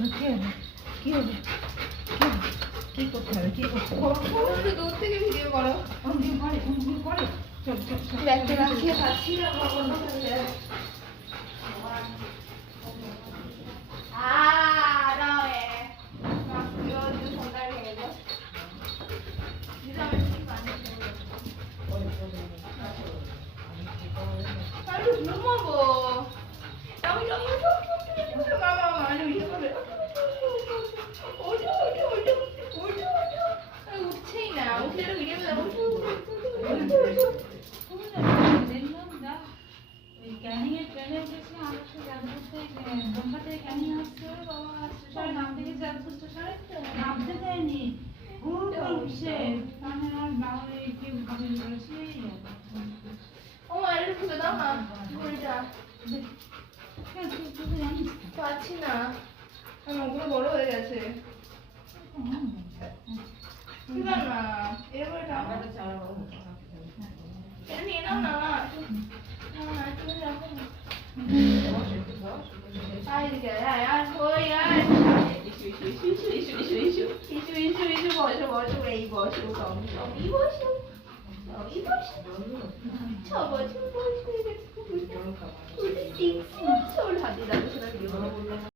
কি হবে কি করতে হবে কি করতে হবে দূর থেকে ভিডিও করো অঙ্গি করে চল ব্যাগটা রাখিয়ে পাচ্ছি না বন্ধ হয়ে যায় নামতে দেয়নি সে মানে আমার বাবা কেউ ভাবে বলেছে ও আরে খুলে দাও না ঘড়িটা পাচ্ছি না আমার ওগুলো বড় হয়ে গেছে না না এরকম এটা আমার এটা নিয়ে নাও না তুমি রাখো না আয় দিকে আয় আর কই আয় ইসু বসো বসো এই বসো টমি বসো টমি বসো 6 বছর বয়স হয়ে গেছে ওর হাতে দাদু সেটা বিয়ে